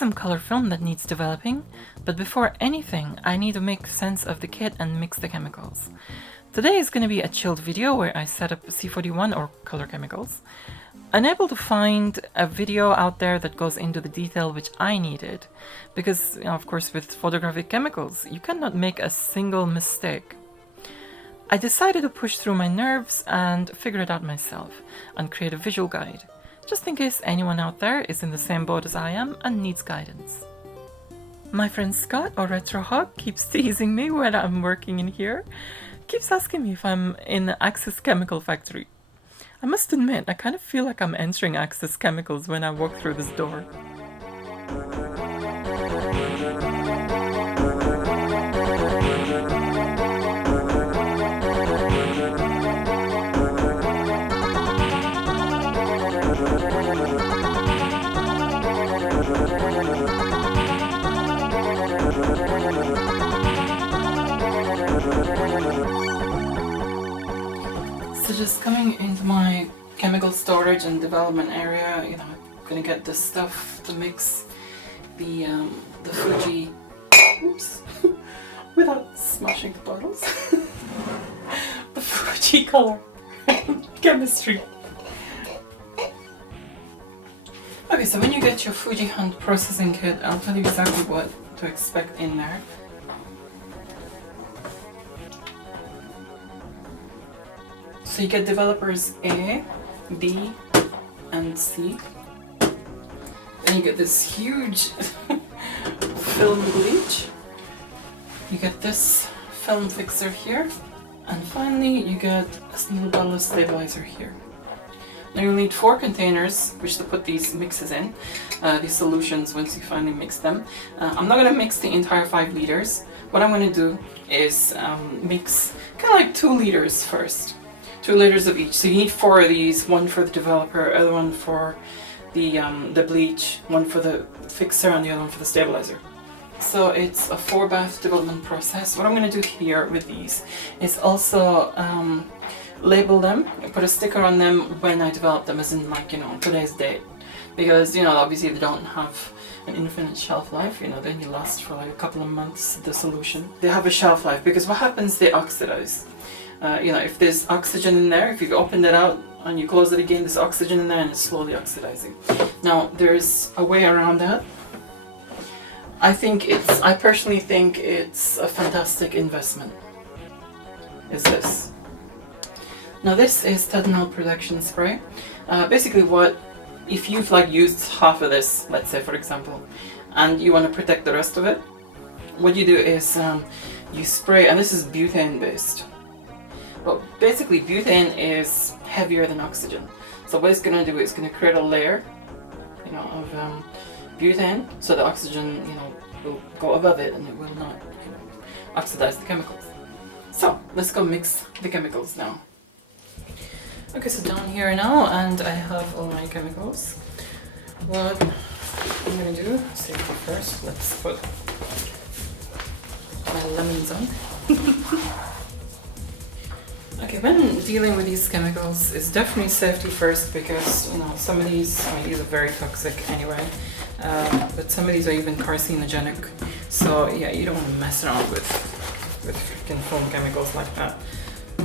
some color film that needs developing, but before anything, I need to make sense of the kit and mix the chemicals. Today is going to be a chilled video where I set up C-41 or color chemicals. Unable to find a video out there that goes into the detail which I needed, because, you know, of course with photographic chemicals, you cannot make a single mistake. I decided to push through my nerves and figure it out myself and create a visual guide, just in case anyone out there is in the same boat as I am and needs guidance. My friend Scott, or RetroHawk, keeps teasing me when I'm working in here, keeps asking me if I'm in the Axis Chemical Factory. I must admit, I kind of feel like I'm entering Axis Chemicals when I walk through this door. So just coming into my chemical storage and development area, you know, I'm gonna get this stuff to mix the Fuji, oops, without smashing the bottles, the Fuji color chemistry. Okay, so when you get your Fuji hand processing kit, I'll tell you exactly what to expect in there. So you get developers A, B, and C. Then you get this huge film bleach. You get this film fixer here. And finally you get a steel bottle of stabilizer here. Now you'll need 4 containers which to put these mixes in, these solutions once you finally mix them. I'm not going to mix the entire 5 liters. What I'm going to do is mix kind of like 2 liters first. 2 liters of each. So you need 4 of these, 1 for the developer, other one for the bleach, 1 for the fixer, and the other one for the stabilizer. So it's a 4-bath development process. What I'm going to do here with these is also label them, put a sticker on them when I develop them, as in, like, you know, today's date. Because, you know, obviously they don't have an infinite shelf life, you know, they only last for like a couple of months, the solution. They have a shelf life because what happens, they oxidize. You know, if there's oxygen in there, if you've opened it out and you close it again, there's oxygen in there and it's slowly oxidizing. Now, there's a way around that. I personally think it's a fantastic investment. Is this. Now this is Tetanol Protection Spray. Basically if you've like used half of this, let's say for example, and you want to protect the rest of it, what you do is you spray, and this is butane based. But basically butane is heavier than oxygen. So what it's going to do is going to create a layer, you know, of butane, so the oxygen, you know, will go above it and it will not, you know, oxidize the chemicals. So let's go mix the chemicals now. Okay, so down here now, and I have all my chemicals. What I'm going to do, safety first, let's put my lemons on. Okay, when dealing with these chemicals, it's definitely safety first because, you know, some of these, I mean, these are very toxic anyway, but some of these are even carcinogenic. So yeah, you don't want to mess around with freaking foam chemicals like that.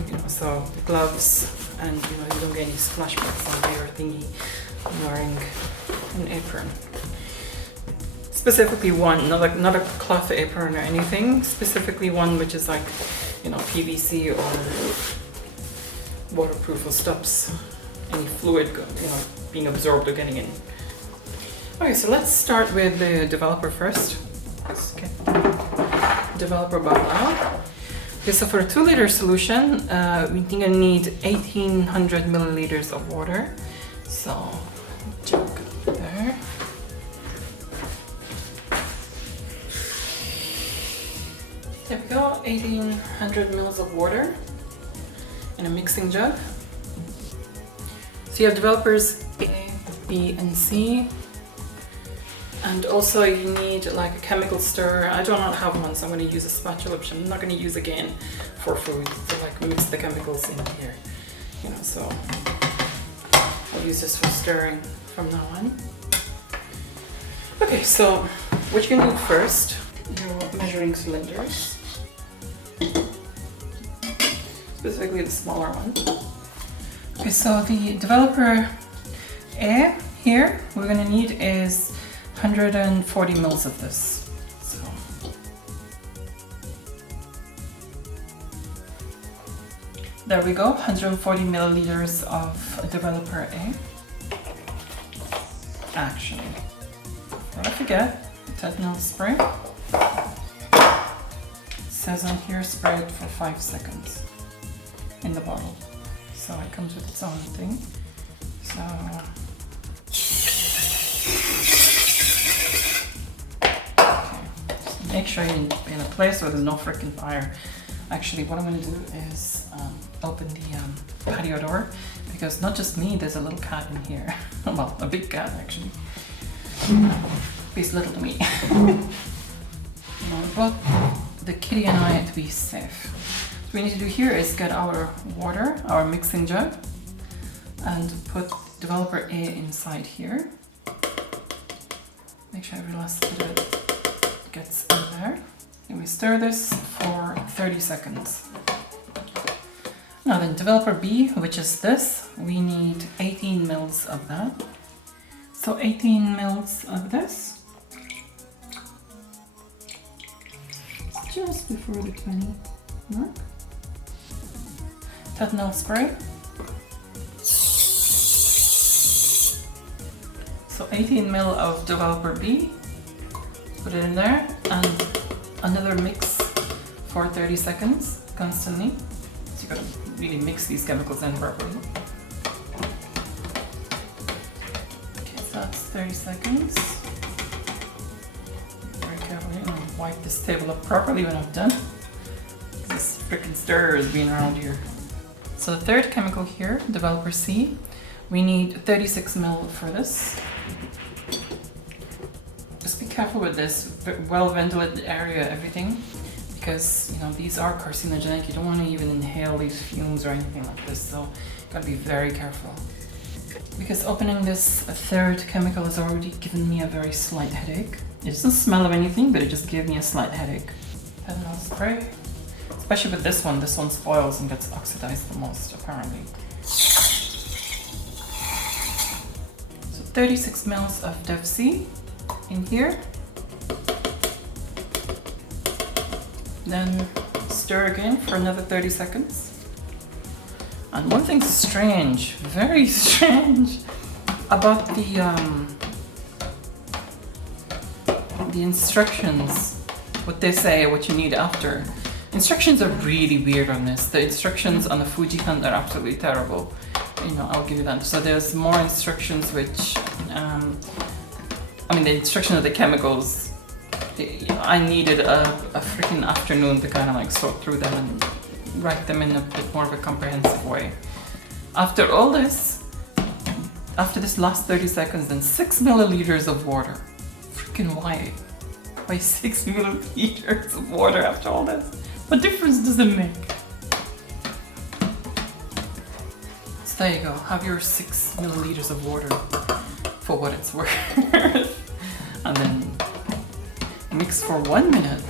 You know, so gloves, and you know, you don't get any splash marks on your thingy wearing an apron. Specifically one, not a cloth apron or anything, specifically one which is like, you know, PVC or waterproof or stops any fluid, you know, being absorbed or getting in. Okay, so let's start with the developer first. Let's get the developer bottle out. Okay, so for a 2-liter solution, we're gonna need 1800 milliliters of water. So, jug there. There we go, 1800 mils of water in a mixing jug. So you have developers A, B, and C. And also you need like a chemical stirrer. I do not have one, so I'm going to use a spatula, which I'm not going to use again for food, to like mix the chemicals in here. You know, so I'll use this for stirring from now on. Okay, so what you're gonna do first, your measuring cylinders, specifically the smaller one. Okay, so the developer A here, we're gonna need is 140 mils of this. So there we go, 140 milliliters of developer A. Actually, before I forget, tetanus spray. It says on here, spray it for 5 seconds in the bottle. So it comes with its own thing. So okay. Just make sure you're in a place where there's no freaking fire. Actually, what I'm going to do is open the patio door, because not just me, there's a little cat in here. Well, a big cat actually. He's little to me. But the kitty and I to be safe. What we need to do here is get our water, our mixing jug, and put developer A inside here. Make sure every last bit of it gets in there. And we stir this for 30 seconds. Now then, developer B, which is this, we need 18 mils of that. So 18 mils of this. Just before the 20 mark. Tetanus spray. So 18 mil of developer B. Put it in there and another mix for 30 seconds constantly. So you gotta really mix these chemicals in properly. Okay, so that's 30 seconds. Very carefully, and I'll wipe this table up properly when I'm done. This freaking stirrer is being around here. So the third chemical here, developer C, we need 36 mil for this. Just be careful with this, well ventilated area, everything, because you know these are carcinogenic. You don't want to even inhale these fumes or anything like this, so you gotta be very careful. Because opening this third chemical has already given me a very slight headache. It doesn't smell of anything, but it just gave me a slight headache. Tetanus spray, especially with this one spoils and gets oxidized the most apparently. So 36 mils of Dev C in here. Then stir again for another 30 seconds. And one thing strange, very strange, about the instructions, what they say, what you need after. Instructions are really weird on this. The instructions on the Fuji hunt are absolutely terrible. You know, I'll give you that. So there's more instructions which, I mean, the instruction of the chemicals, I needed a freaking afternoon to kind of like sort through them and write them in a bit more of a comprehensive way. After all this, after this last 30 seconds, then 6 milliliters of water. Freaking why? Why 6 milliliters of water after all this? What difference does it make? So there you go, have your 6 milliliters of water for what it's worth. And then mix for 1 minute.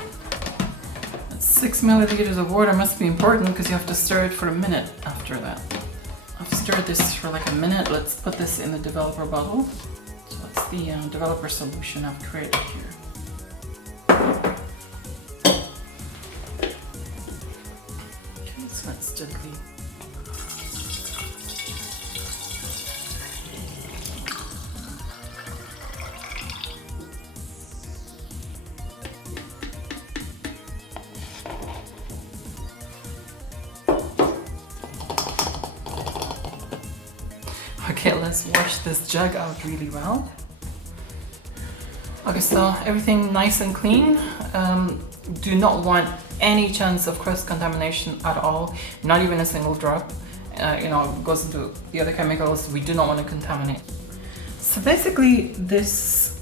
6 milliliters of water must be important because you have to stir it for a minute after that. I've stirred this for like a minute. Let's put this in the developer bottle. So that's the developer solution I've created here. Okay, so let's gently. Okay, let's wash this jug out really well. Okay, so everything nice and clean. Do not want any chance of cross-contamination at all, not even a single drop. You know, it goes into the other chemicals. We do not want to contaminate. So basically this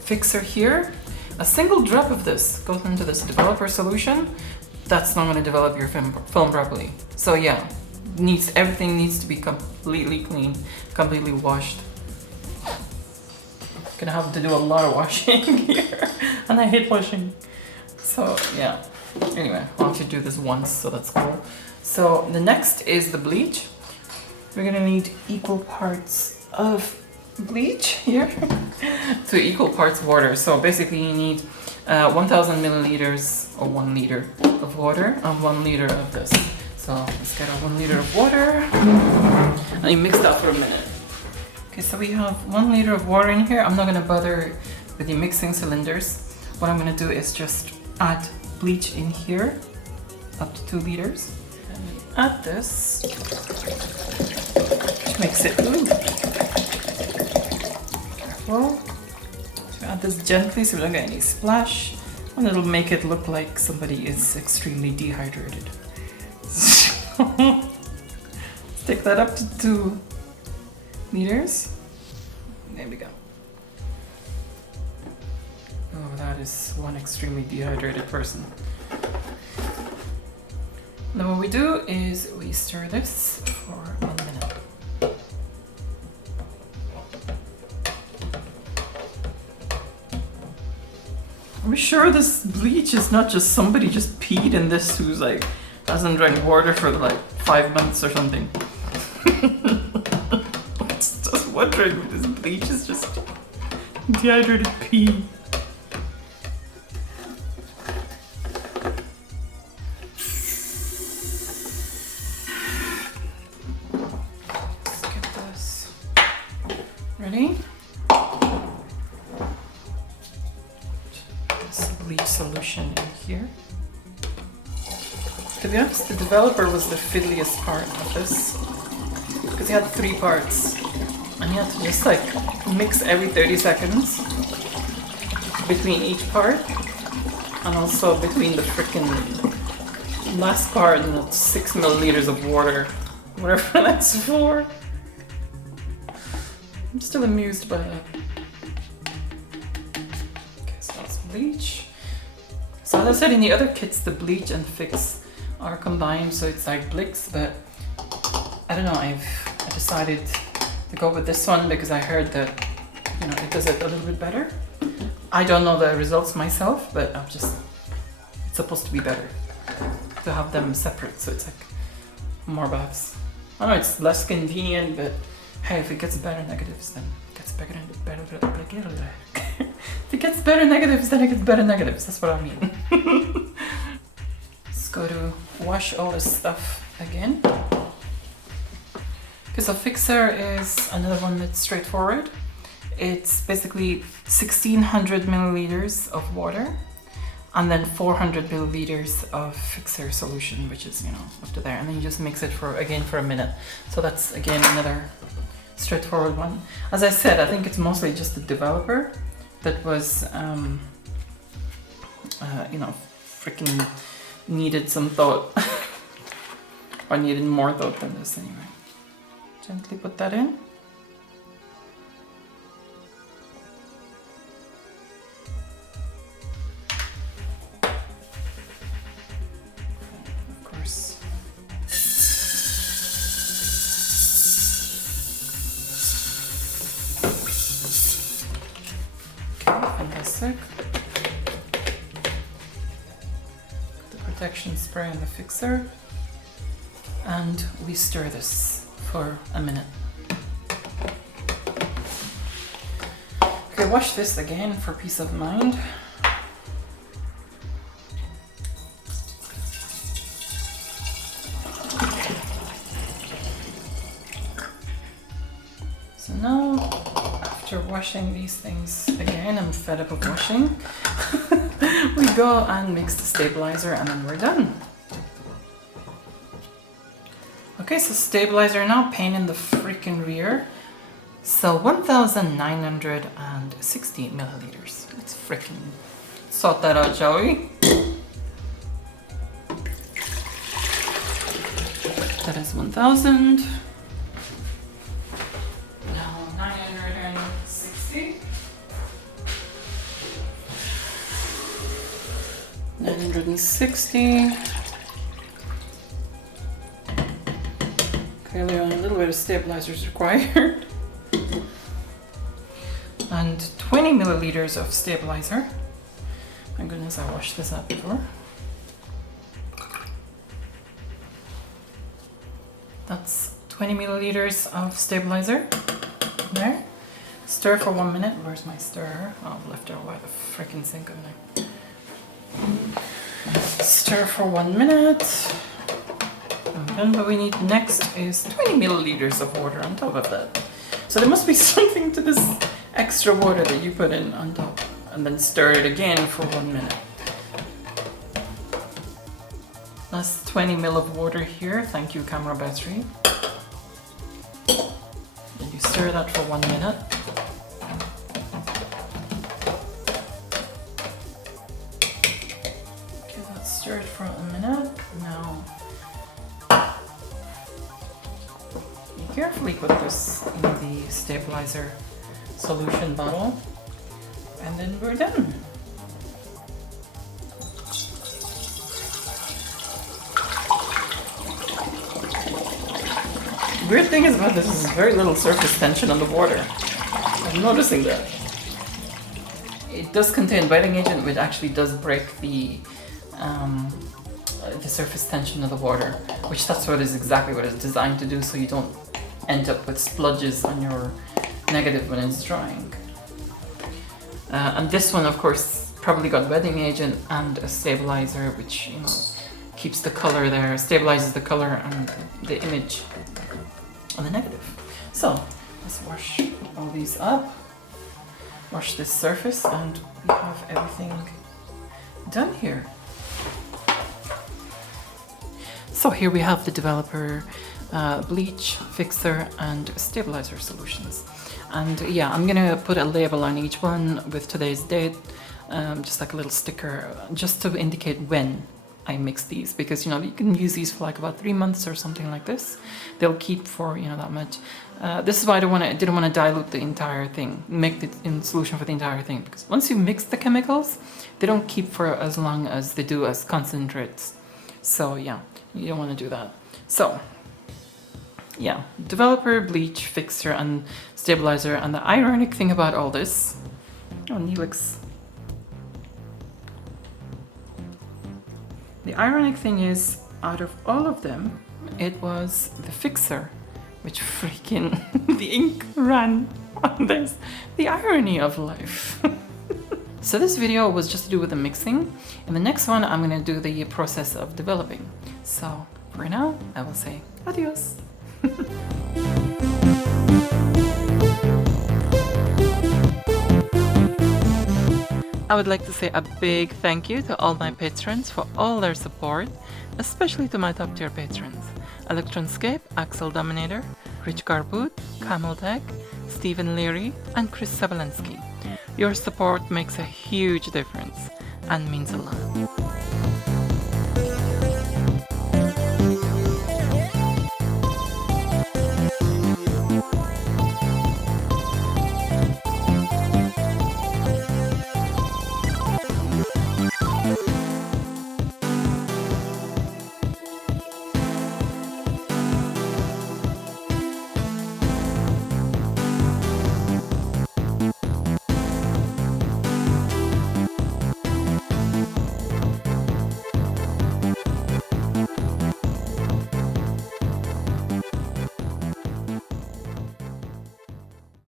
fixer here, a single drop of this goes into this developer solution. That's not going to develop your film properly. So yeah, everything needs to be completely clean, completely washed. Gonna have to do a lot of washing here, and I hate washing. So yeah. Anyway, I want to do this once, so that's cool. So the next is the bleach. We're gonna need equal parts of bleach here to equal parts water. So basically you need 1000 milliliters or 1 liter of water and 1 liter of this. So let's get our 1 liter of water and you mix that for a minute. Okay, so we have 1 liter of water in here. I'm not gonna bother with the mixing cylinders. What I'm gonna do is just add bleach in here, up to 2 liters. And we add this, which makes it blue. Careful. So add this gently so we don't get any splash, and it'll make it look like somebody is extremely dehydrated. Let's take that up to 2 liters. There we go. Oh, that is one extremely dehydrated person. Now what we do is we stir this for 1 minute. Are we sure this bleach is not just somebody just peed in this who's like hasn't drank water for like 5 months or something? Just wondering if this bleach is just dehydrated pee. Let's get this ready. This bleach solution in here. To be honest, the developer was the fiddliest part of this, because he had 3 parts and you had to just like mix every 30 seconds between each part, and also between the freaking last part and the 6 milliliters of water, whatever that's for. I'm still amused by that. Okay, so that's bleach. So as I said, in the other kits, the bleach and fix are combined, so it's like Blix, but I don't know, I decided to go with this one because I heard that, you know, it does it a little bit better. I don't know the results myself, but it's supposed to be better to have them separate, so it's like more baths. I know it's less convenient, but hey, if it gets better negatives, then it gets better if it gets better negatives, then it gets better negatives. That's what I mean. Let's go to wash all this stuff again. Because a fixer is another one that's straightforward. It's basically 1600 milliliters of water and then 400 milliliters of fixer solution, which is, you know, up to there. And then you just mix it for a minute. So that's again another straightforward one. As I said, I think it's mostly just the developer that was, you know, freaking needed some thought. Or needed more thought than this anyway. Gently put that in. Of course. Okay, fantastic. The protection spray and the fixer. And we stir this for a minute. Okay, wash this again for peace of mind. So now, after washing these things again, I'm fed up of washing. We go and mix the stabilizer and then we're done. Okay, so stabilizer now, pain in the freaking rear. So 1960 milliliters. Let's freaking sort that out, shall we? That is 1000. Now 960. 960. Clearly only a little bit of stabilizer is required. and 20 milliliters of stabilizer. My goodness, I washed this up before. That's 20 milliliters of stabilizer there. Stir for 1 minute. Where's my stirrer? Oh, I've left it by the freaking sink over there. Stir for 1 minute. And then what we need next is 20 milliliters of water on top of that. So there must be something to this extra water that you put in on top. And then stir it again for 1 minute. That's 20 ml of water here. Thank you, camera battery. Then you stir that for 1 minute. Okay, let's stir it for a minute. Now, you carefully put this in the stabilizer solution bottle, and then we're done. Weird thing is about this is very little surface tension on the water. I'm noticing that. It does contain wetting agent, which actually does break the surface tension of the water, which that's what is exactly what it's designed to do, so you don't end up with splodges on your negative when it's drying. And this one, of course, probably got wetting agent and a stabilizer, which, you know, keeps the color there, stabilizes the color and the image on the negative. So let's wash all these up, wash this surface, and we have everything done here. So here we have the developer bleach, fixer, and stabilizer solutions. And yeah, I'm gonna put a label on each one with today's date, just like a little sticker, just to indicate when I mix these, because you know you can use these for like about 3 months or something like this. They'll keep for, you know, that much. This is why I didn't want to dilute the entire thing, make it in solution for the entire thing, because once you mix the chemicals, they don't keep for as long as they do as concentrates. So yeah, you don't want to do that. So yeah, developer, bleach, fixer, and stabilizer. And the ironic thing about all this, oh, Neelix. The ironic thing is, out of all of them, it was the fixer, which freaking the ink ran on this. The irony of life. So this video was just to do with the mixing. In the next one, I'm gonna do the process of developing. So for now, I will say adios. I would like to say a big thank you to all my patrons for all their support, especially to my top tier patrons: Electronscape, Axel Dominator, Rich Garboot, Camel Tech, Stephen Leary, and Chris Sabalensky. Your support makes a huge difference and means a lot.